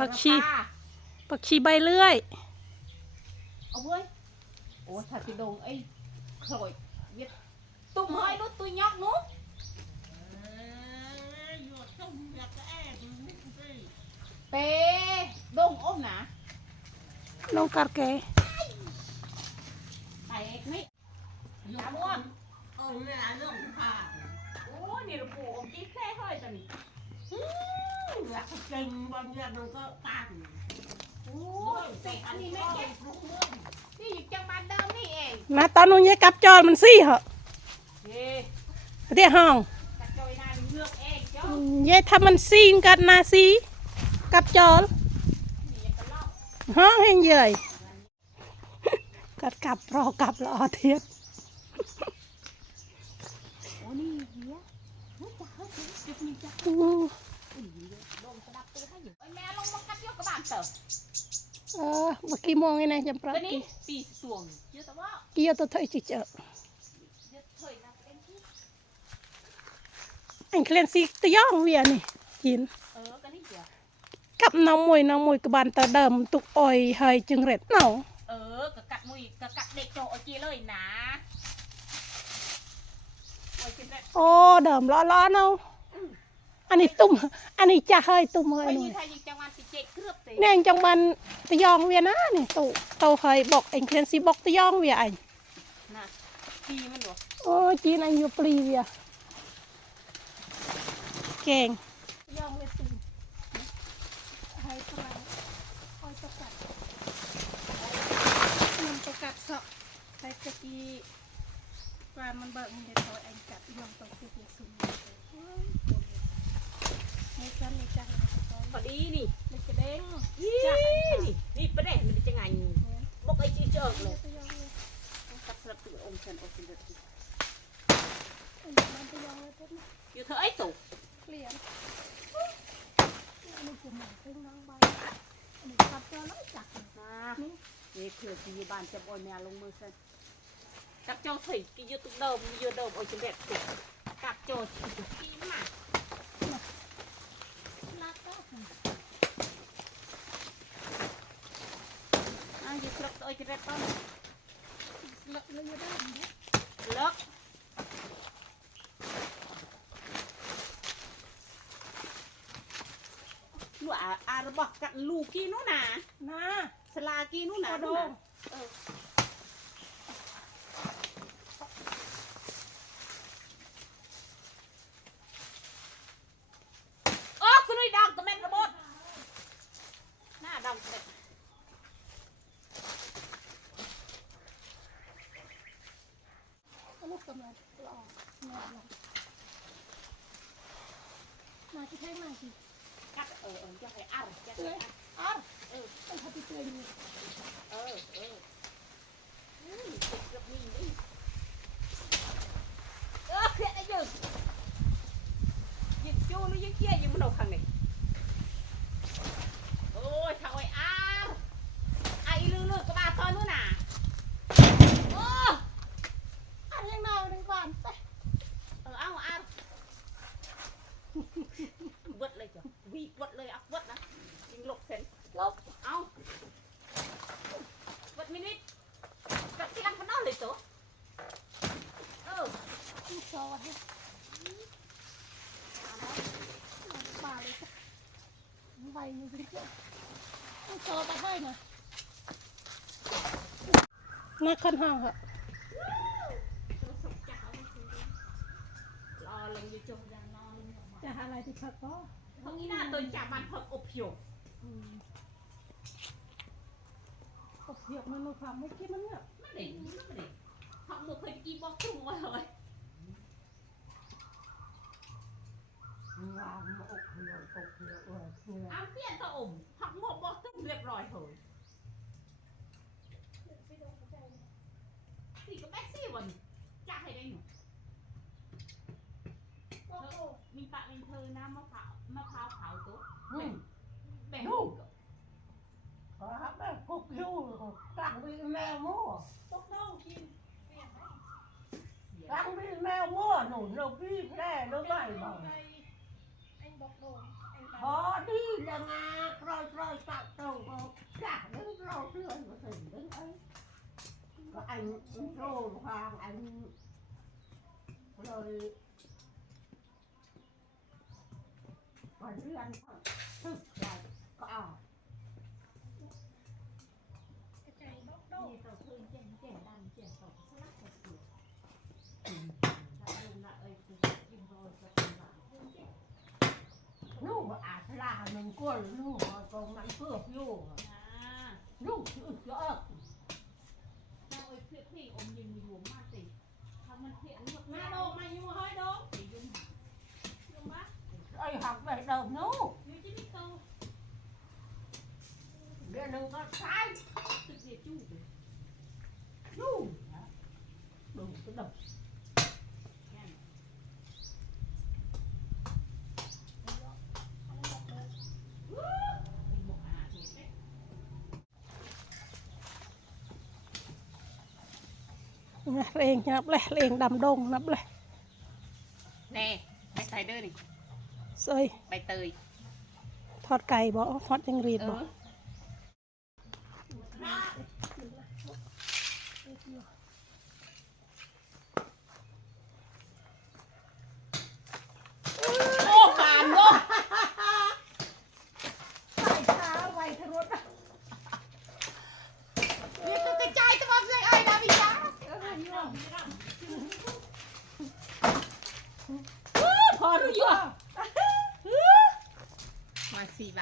ผักชี ผักชีใบเลื่อย เอาเว้ยโอ้ถ้าสิโดงไอ้โครยเวียดตุ้มเฮ้ยรถตุยยอกหนู้เปโดงอ้มนะลงกัดแกไปเอกนี่ยาม่วงโอ้นี่เราปลูกอมจีแค่ห้อย ตอนนี้โอ้ยแต่อันนี้ไม่เก็บนี่อยู่จังหวัดเดิมนี่เองนะตอนนู้นยายกลับจอดมันซี่เหรอเฮ้เรียกห้องกระโจยนาเลือกเองเจ้าอืมยายทำมันซีนกันนาซีกลับจอดนี่ยังกระลอกห้องให้เยื่อยกัดกลับรอกลับรอเทียบโอ้นี่เหี้ยเฮ้ยจ้าเฮ้ยจุดนี้จ้าอู้ ลงมากัดยกกระบาลเต๋อเออเมื่อกี้มองไงนะจำปาตัวนี้กี้ปีสวงเยอะแต่ว่ากี้เอาตัวเธอจิเจอเยอะถอยนะเป็นที่อันเคลนซีตะย่องเวียนี่กินเออกันนี่เดียวกับน้องมวยน้องมวยกระบาลตะเดิมตุกอ้อยเฮยจึงเร็ดเนาเออกะกัดมุยกะกัดเด็กโจโอจีเลยนะโอ้ยกินได้โอ้เดิมล้อล้อเนา อันนี้ตุ้ม อันนี้จะเฮยตุ้มเฮไอ้ยหน่นี่อยไทยยิงจังหวัดสิเจ็ดเครือบตีแน่งจังบันตะยองเวียนะนี่ตุเตาเฮยบอกเอ็งเคลนซีบอกตะยองเวียอันนะปีมันหรอโอ้จีนอันอยู่ปรีเวียเก่งยองเวียตุ้มเฮยปลาอ้อยตะกัดมันตะกัดเสาะไปตะกี้ปลามันเบิกมันได้ถอยอันกัดยองตะกี้สุ่มในกันในจังพอดีนี่ในกระเด้งนี่นี่นี่ประเด็นมันจะไงบอกไอ้จีเจอเลยกัดสลับตัวองค์เชนองค์เชนเด็ดอยู่เธอไอ้ตู่เปลี่ย នេះសិននេះចាស់ផុតអ៊ីនេះនេះក្ដេងចាស់នេះនេះប្រេះមិនចង្អាញ់បុកអីជីចើកលោកកាត់ស្លឹកពីអ៊ំសិនអូសិនទៅទីអ៊ំបានទៅយកទៅយកធ្វើអីទៅក្លៀននេះគឺមកទៅងងបាយនេះកាត់ចូលនោះចាស់ណានេះគឺពីបានចាប់អុយមែលងមើលសិនកាត់ចូលថៃគេយកទឹកដើមយកដើមអុយចម្លែកទុកកាត់ចូលទីមក អាយក្រឹកដូចក្រឹកបងស្លឹកលឿនដែរស្លឹកនោះអារបស់កាត់លូគីនោះណាណាស្លាគីនោះណាដងអឺ ลูกกำลังหลอกงอลงมาที่แท่งมาสิกัดเออเออจะให้เอาจะให้ เลย เอา อ้าวเออต้องทำที่เตือนอยู่ เออเอออืมติดกับนี่นี่เออเครียดไอ้ยืนยิงจูหรือยิงเกี้ยยิงมันเอาข้างนี้โอ้ยทางไอ้อ้าวไอ้ลือลือก็มาตอนนู้นน่ะโอ้ อันยังนอนหนึ่งก่อนไป เออเอาเอาวดเลยจ้ะวีวดเลยเอาวดนะยิงหลบเส้น ลบ เอาวดมินิทกับที่ลังพนอเลยตัวเออ ที่ซอให้ปลาเลยจ้ะใบ อยู่ที่เจ้าที่ซอไปให้หน่อยนักขันห้างเหรอรอเล็งอยู่จงยังนอนจะหาอะไรที่พักก็เมื่อกี้น่าตื่นจากบ้านเพิกอบผิวก็เสียบมันมาความไม่คิดมันเนี่ยไม่ได้ไม่ได้ทำหนูเคยกีบอกจุ่มมาเลย วางมาอกเหี่ยวอกเหี่ยวเออเสือเอาเปลี่ยนตัวอมทำหมวกบอกจุ่มเรียบร้อยเถอะสี่ก็แม่สี่วันจ้าให้ได้หนูมีปะมีเธอน้ำมะพร้าวมะพร้าวเผาตัวแบ่งลูกครับแบบกุกยู่ตั้งวิแมวมั่วตกน้องกินตั้งวิแมวมั่วหนุนเราพี่แพร่แล้วไม่บ พอดีเลยรอยรอยตัดตรงจ้าดึงรอยเลื่อนมาสิดึงเอ้ก็อันโซ่ฟางอันเลยก่อนเลื่อน có à ไก่ดอกด นี่เราคืนแจ้งแจ้งดันแจ้งตกสลักกระเสือกถ้าลุงละเอ้ยคือกินโรยจะเป็นหวานเพิ่มแจ้ง lúc mà à là mình quân lúc mà còn mặn phượt vô นะ lúc chữ chữ เจ้าเอ้ยเพื่อพี่อมยิงอยู่มากสิถ้ามันเพี้ยนเลือกมามาโดโดกมาอยู่ห้อยโดกไปยุ่งหาอยู่มา ơi học về đầu nú อยู่ที่นี่โต để đừng có sai ตึกเดียจู้เลย nú đừng có đập แค่นั้นมีหมกอาหารเห็นไหม เรงนับเลยเรงดำดงนับเลยแน่ไปใส่เด้อนี่เซยใบเตยทอดไก่บ่ทอดยังรีดบอบ่ อ โอ้บานโง่ phải tháo quay theo rốt เรียกตัวกระจายตัวเลยไอ้ดาวิจ้าพอรู้อยู่มาสี่บาทนะมุ้ยเต้มาทำหรือ ทุกสั้นหน้าทองหน้าทองไอ้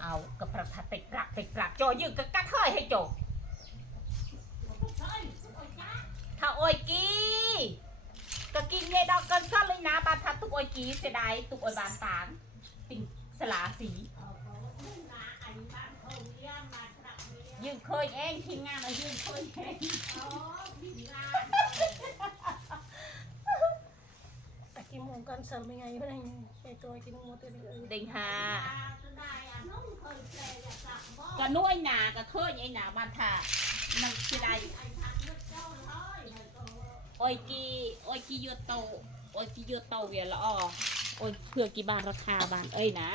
เรียนอยู่ปานเตอเอ็งก็ตรเชียงตรไอ้หนอมุ้ยเลยปะตลอดเออตลอดเอากระพระพัดติดกรักติดกรักจอยืดกระกัดเฮ้ยให้โจถ้าโอยกีก็กินยายดอกกันซ่อนเลยนะบานทัดตุกโอยกีเสียดายตุกโอยบานตางติงสลาสียืมเคยเองทีมงานเอายืมเคยเองแต่กี่โมงกันเสริมยังไงเพื่อนไอ้ตัวกินหมดเลยเออเด้งหา ก็นุ่ยหนาก็เคยไอ้หนาบานทามันเสียดายโอ้ยกีโอ้ยกีโยโตโอ้ยกีโยโตเวียละอ้อโอยเพื่อกี่บานราคาบานเอ้ยนะ